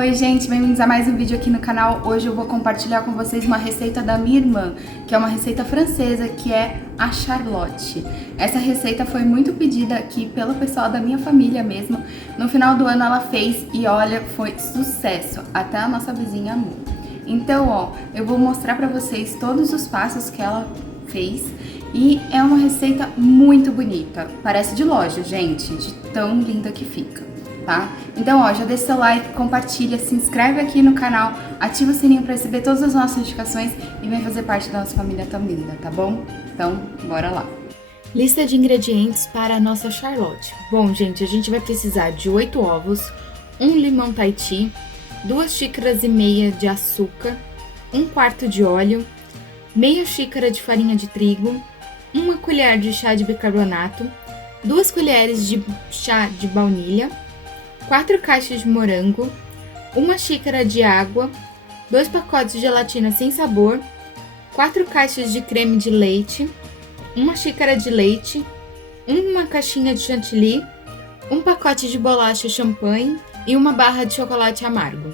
Oi gente, bem-vindos a mais um vídeo aqui no canal. Hoje eu vou compartilhar com vocês uma receita da minha irmã, que é uma receita francesa, que é a Charlotte. Essa receita foi muito pedida aqui pelo pessoal da minha família mesmo. No final do ano ela fez e olha, foi sucesso, até a nossa vizinha amou. Então, ó, eu vou mostrar pra vocês todos os passos que ela fez e é uma receita muito bonita. Parece de loja, gente, de tão linda que fica. Tá? Então, ó, já deixa seu like, compartilha, se inscreve aqui no canal, ativa o sininho para receber todas as nossas notificações e vem fazer parte da nossa família tão linda, tá bom? Então, bora lá! Lista de ingredientes para a nossa Charlotte. Bom, gente, a gente vai precisar de 8 ovos, 1 limão Tahiti, 2 xícaras e meia de açúcar, 1/4 de óleo, meia xícara de farinha de trigo, 1 colher de chá de bicarbonato, 2 colheres de chá de baunilha, 4 caixas de morango, 1 xícara de água, 2 pacotes de gelatina sem sabor, 4 caixas de creme de leite, 1 xícara de leite, 1 caixinha de chantilly, 1 pacote de bolacha champanhe e 1 barra de chocolate amargo.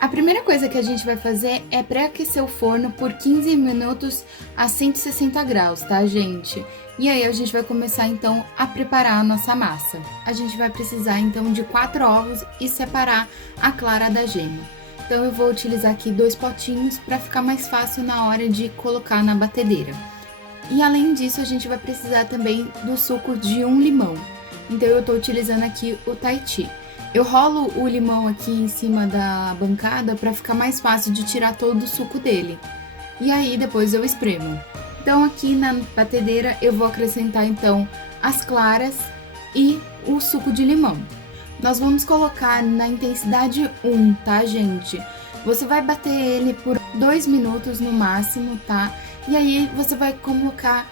A primeira coisa que a gente vai fazer é pré-aquecer o forno por 15 minutos a 160 graus, tá, gente? E aí a gente vai começar então a preparar a nossa massa. A gente vai precisar então de 4 ovos e separar a clara da gema. Então eu vou utilizar aqui 2 potinhos para ficar mais fácil na hora de colocar na batedeira. E além disso a gente vai precisar também do suco de 1 limão. Então eu tô utilizando aqui o Tahiti. Eu rolo o limão aqui em cima da bancada para ficar mais fácil de tirar todo o suco dele. E aí depois eu espremo. Então aqui na batedeira eu vou acrescentar então as claras e o suco de limão. Nós vamos colocar na intensidade 1, tá, gente? Você vai bater ele por 2 minutos no máximo, tá? E aí você vai colocar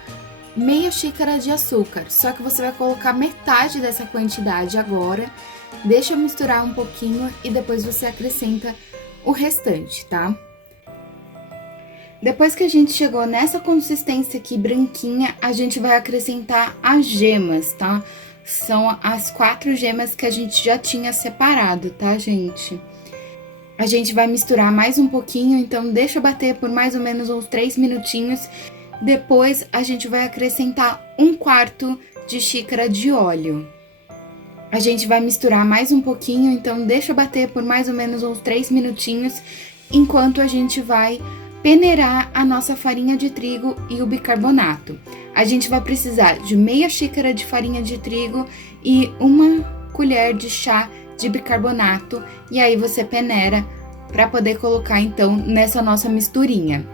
meia xícara de açúcar, só que você vai colocar metade dessa quantidade agora. Deixa eu misturar um pouquinho e depois você acrescenta o restante, tá? Depois que a gente chegou nessa consistência aqui branquinha, a gente vai acrescentar as gemas, tá? São as 4 gemas que a gente já tinha separado, tá, gente? A gente vai misturar mais um pouquinho, então deixa bater por mais ou menos uns 3 minutinhos. Depois a gente vai acrescentar 1/4 de xícara de óleo. A gente vai misturar mais um pouquinho, então deixa bater por mais ou menos uns 3 minutinhos, enquanto a gente vai peneirar a nossa farinha de trigo e o bicarbonato. A gente vai precisar de meia xícara de farinha de trigo e 1 colher de chá de bicarbonato, e aí você peneira para poder colocar então nessa nossa misturinha.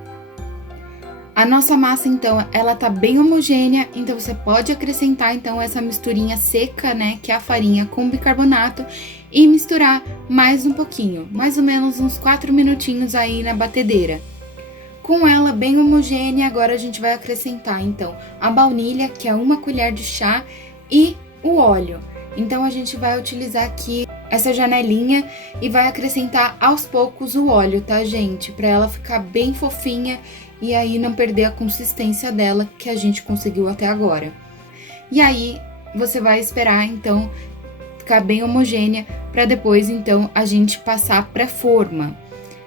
A nossa massa, então, ela tá bem homogênea, então você pode acrescentar, então, essa misturinha seca, né, que é a farinha com bicarbonato, e misturar mais um pouquinho, mais ou menos uns 4 minutinhos aí na batedeira. Com ela bem homogênea, agora a gente vai acrescentar, então, a baunilha, que é 1 colher de chá, e o óleo. Então, a gente vai utilizar aqui essa janelinha e vai acrescentar aos poucos o óleo, tá, gente? Pra ela ficar bem fofinha e aí não perder a consistência dela que a gente conseguiu até agora. E aí você vai esperar então ficar bem homogênea para depois então a gente passar para forma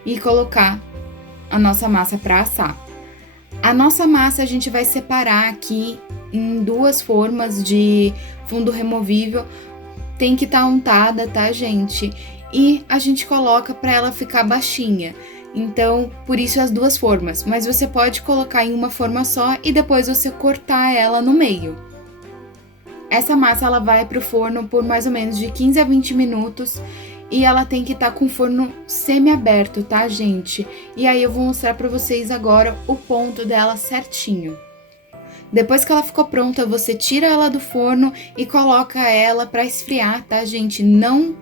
e colocar a nossa massa para assar. A nossa massa a gente vai separar aqui em 2 formas de fundo removível. Tem que estar untada, tá, gente? E a gente coloca para ela ficar baixinha. Então, por isso as 2 formas, mas você pode colocar em uma forma só e depois você cortar ela no meio. Essa massa ela vai pro forno por mais ou menos de 15 a 20 minutos e ela tem que estar com o forno semi-aberto, tá, gente? E aí eu vou mostrar pra vocês agora o ponto dela certinho. Depois que ela ficou pronta, você tira ela do forno e coloca ela pra esfriar, tá, gente? Não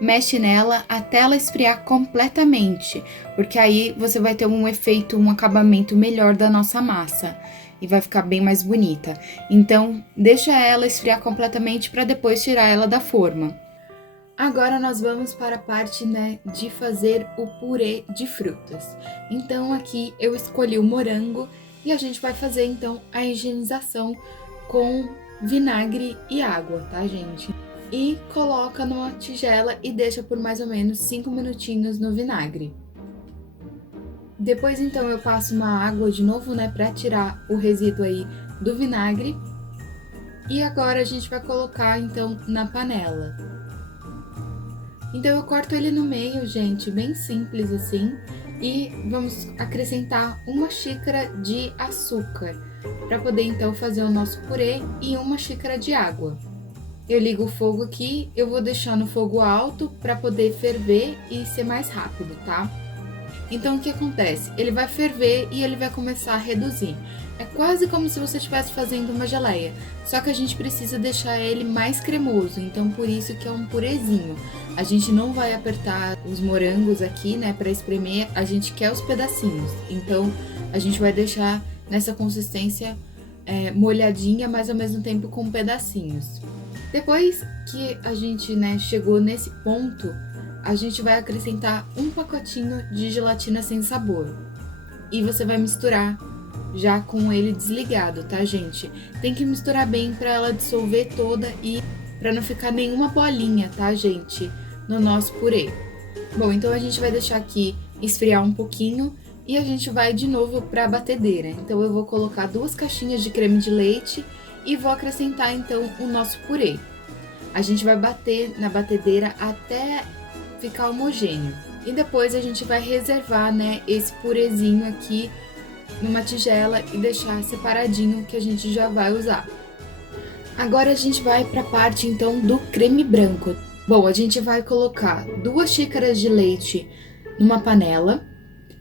mexe nela até ela esfriar completamente, porque aí você vai ter um efeito, um acabamento melhor da nossa massa e vai ficar bem mais bonita. Então, deixa ela esfriar completamente para depois tirar ela da forma. Agora nós vamos para a parte, né, de fazer o purê de frutas. Então aqui eu escolhi o morango e a gente vai fazer então a higienização com vinagre e água, tá, gente? e coloca numa tigela e deixa por mais ou menos 5 minutinhos no vinagre. Depois então eu passo uma água de novo, né, para tirar o resíduo aí do vinagre. E agora a gente vai colocar então na panela. Então eu corto ele no meio, gente, bem simples assim, e vamos acrescentar 1 xícara de açúcar para poder então fazer o nosso purê e 1 xícara de água. Eu ligo o fogo aqui, eu vou deixar no fogo alto para poder ferver e ser mais rápido, tá? Então o que acontece? Ele vai ferver e ele vai começar a reduzir. É quase como se você estivesse fazendo uma geleia, só que a gente precisa deixar ele mais cremoso, então por isso que é um purezinho. A gente não vai apertar os morangos aqui, né, para espremer, a gente quer os pedacinhos. Então a gente vai deixar nessa consistência molhadinha, mas ao mesmo tempo com pedacinhos. Depois que a gente, né, chegou nesse ponto, a gente vai acrescentar 1 pacotinho de gelatina sem sabor. E você vai misturar já com ele desligado, tá, gente? Tem que misturar bem para ela dissolver toda e para não ficar nenhuma bolinha, tá, gente? No nosso purê. Bom, então a gente vai deixar aqui esfriar um pouquinho e a gente vai de novo para a batedeira. Então eu vou colocar 2 caixinhas de creme de leite e vou acrescentar então o nosso purê. A gente vai bater na batedeira até ficar homogêneo. E depois a gente vai reservar, né, esse purezinho aqui numa tigela e deixar separadinho que a gente já vai usar. Agora a gente vai para a parte então do creme branco. Bom, a gente vai colocar 2 xícaras de leite numa panela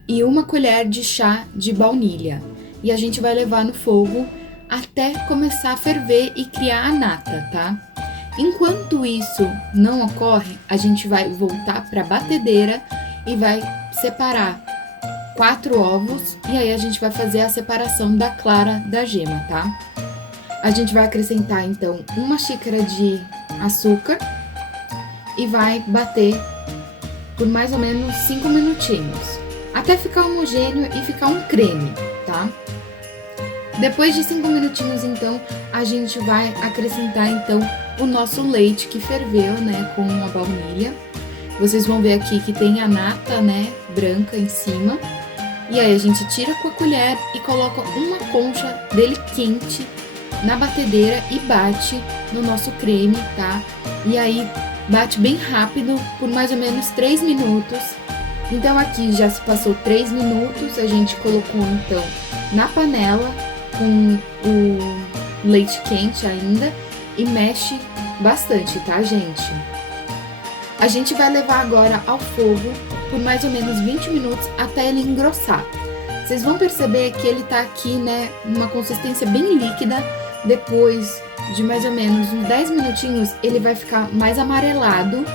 e 1 colher de chá de baunilha. E a gente vai levar no fogo até começar a ferver e criar a nata, tá? Enquanto isso não ocorre, a gente vai voltar para a batedeira e vai separar 4 ovos e aí a gente vai fazer a separação da clara da gema, tá? A gente vai acrescentar então 1 xícara de açúcar e vai bater por mais ou menos 5 minutinhos, até ficar homogêneo e ficar um creme, tá? Depois de 5 minutinhos, então, a gente vai acrescentar, então, o nosso leite que ferveu, né, com a baunilha. Vocês vão ver aqui que tem a nata, né, branca em cima. E aí a gente tira com a colher e coloca uma concha dele quente na batedeira e bate no nosso creme, tá? E aí bate bem rápido por mais ou menos 3 minutos. Então aqui já se passou 3 minutos, a gente colocou, então, na panela com o leite quente ainda e mexe bastante, tá, gente? A gente vai levar agora ao fogo por mais ou menos 20 minutos até ele engrossar. Vocês vão perceber que ele tá aqui, né, numa consistência bem líquida. Depois de mais ou menos uns 10 minutinhos, ele vai ficar mais amarelado.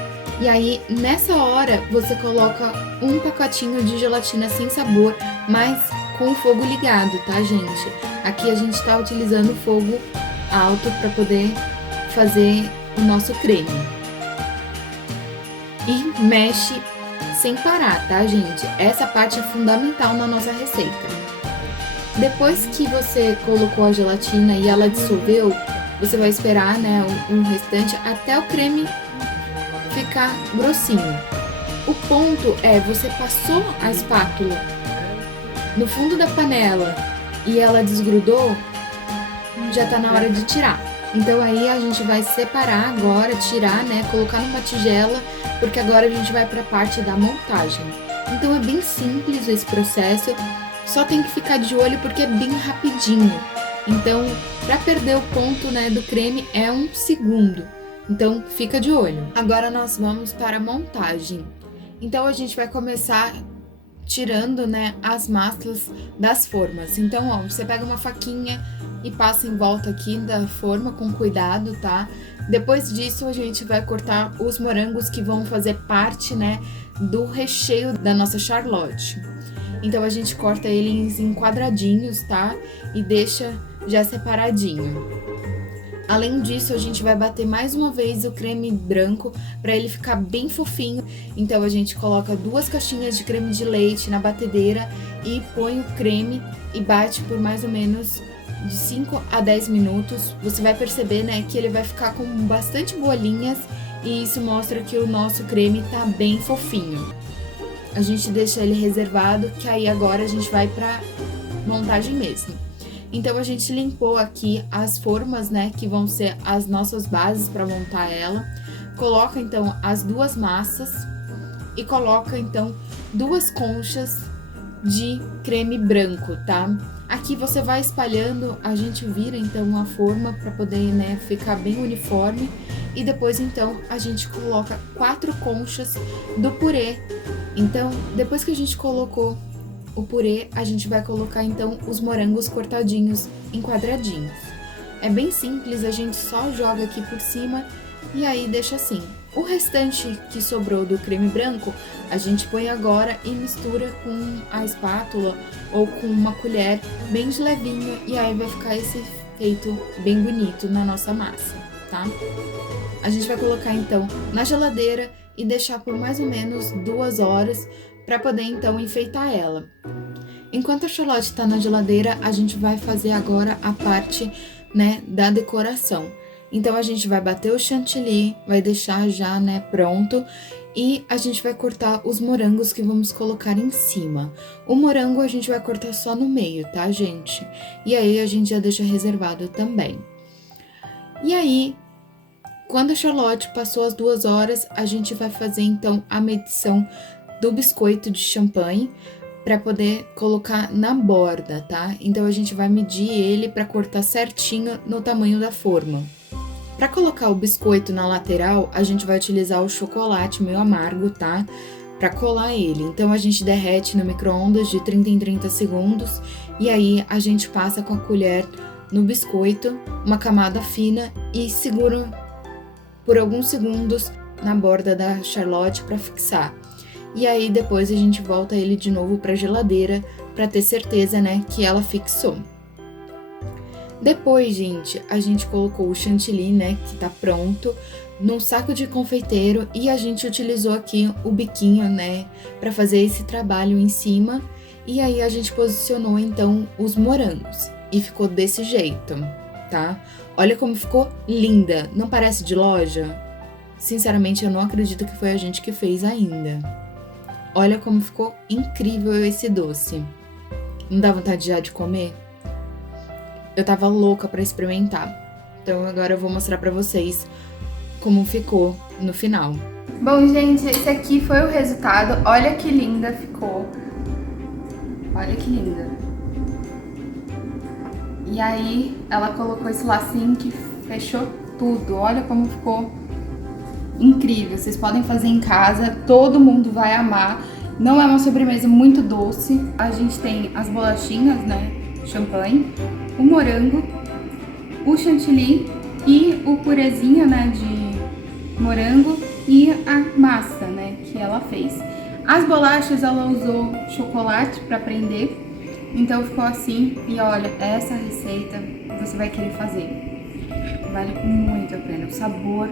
E aí, nessa hora, você coloca 1 pacotinho de gelatina sem sabor, mas com o fogo ligado, tá, gente? Aqui a gente tá utilizando fogo alto para poder fazer o nosso creme. E mexe sem parar, tá, gente? Essa parte é fundamental na nossa receita. Depois que você colocou a gelatina e ela dissolveu, você vai esperar, né, o restante até o creme ficar grossinho. O ponto é, você passou a espátula no fundo da panela e ela desgrudou, já tá na hora de tirar. Então aí a gente vai separar agora, tirar, né, colocar numa tigela, porque agora a gente vai para a parte da montagem. Então é bem simples esse processo, só tem que ficar de olho porque é bem rapidinho. Então, para perder o ponto, né, do creme é 1 segundo. Então fica de olho. Agora nós vamos para a montagem. Então a gente vai começar tirando, né, as máscaras das formas. Então, ó, você pega uma faquinha e passa em volta aqui da forma com cuidado, tá? Depois disso, a gente vai cortar os morangos que vão fazer parte, né, do recheio da nossa charlotte. Então, a gente corta eles em quadradinhos, tá? E deixa já separadinho. Além disso, a gente vai bater mais uma vez o creme branco para ele ficar bem fofinho. Então a gente coloca 2 caixinhas de creme de leite na batedeira e põe o creme e bate por mais ou menos de 5 a 10 minutos, você vai perceber, né, que ele vai ficar com bastante bolinhas e isso mostra que o nosso creme tá bem fofinho. A gente deixa ele reservado, que aí agora a gente vai pra montagem mesmo. Então, a gente limpou aqui as formas, né, que vão ser as nossas bases para montar ela. Coloca, então, as duas massas e coloca, então, 2 conchas de creme branco, tá? Aqui você vai espalhando, a gente vira, então, a forma para poder, né, ficar bem uniforme. E depois, então, a gente coloca 4 conchas do purê. Então, depois que a gente colocou o purê, a gente vai colocar então os morangos cortadinhos em quadradinhos. É bem simples, a gente só joga aqui por cima e aí deixa assim. O restante que sobrou do creme branco, a gente põe agora e mistura com a espátula ou com uma colher bem de levinho e aí vai ficar esse efeito bem bonito na nossa massa, tá? A gente vai colocar então na geladeira e deixar por mais ou menos 2 horas para poder então enfeitar ela. Enquanto a Charlotte está na geladeira, a gente vai fazer agora a parte, né, da decoração. Então a gente vai bater o chantilly, vai deixar já, né, pronto e a gente vai cortar os morangos que vamos colocar em cima. O morango a gente vai cortar só no meio, tá, gente? E aí a gente já deixa reservado também. E aí, quando a Charlotte passou as 2 horas, a gente vai fazer então a medição do biscoito de champanhe para poder colocar na borda, tá? Então a gente vai medir ele para cortar certinho no tamanho da forma. Para colocar o biscoito na lateral, a gente vai utilizar o chocolate meio amargo, tá? Para colar ele. Então a gente derrete no micro-ondas de 30 em 30 segundos e aí a gente passa com a colher no biscoito, uma camada fina e segura por alguns segundos na borda da Charlotte para fixar. E aí depois a gente volta ele de novo para a geladeira para ter certeza, né, que ela fixou. Depois, gente, a gente colocou o chantilly, né, que tá pronto, num saco de confeiteiro e a gente utilizou aqui o biquinho, né, para fazer esse trabalho em cima. E aí a gente posicionou então os morangos e ficou desse jeito, tá? Olha como ficou linda, não parece de loja? Sinceramente, eu não acredito que foi a gente que fez ainda. Olha como ficou incrível esse doce. Não dá vontade já de comer? Eu tava louca pra experimentar. Então agora eu vou mostrar pra vocês como ficou no final. Bom, gente, esse aqui foi o resultado. Olha que linda ficou. Olha que linda. E aí, ela colocou esse lacinho que fechou tudo. Olha como ficou incrível. Vocês podem fazer em casa, todo mundo vai amar. Não é uma sobremesa muito doce. A gente tem as bolachinhas, né, champanhe, o morango, o chantilly e o purezinho, né, de morango e a massa, né, que ela fez. As bolachas ela usou chocolate para prender, então ficou assim. E olha, essa receita você vai querer fazer. Vale muito a pena. O sabor...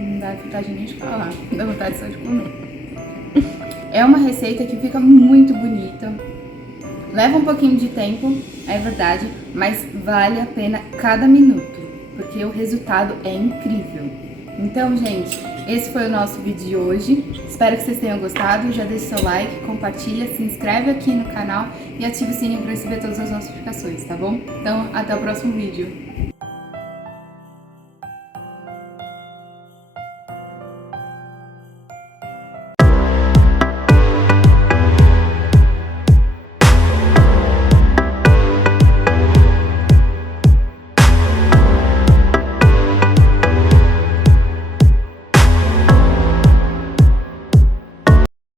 Não dá vontade nem de falar, dá vontade só de comer. É uma receita que fica muito bonita. Leva um pouquinho de tempo, é verdade, mas vale a pena cada minuto, porque o resultado é incrível. Então, gente, esse foi o nosso vídeo de hoje. Espero que vocês tenham gostado. Já deixa seu like, compartilha, se inscreve aqui no canal e ativa o sininho para receber todas as notificações, tá bom? Então, até o próximo vídeo.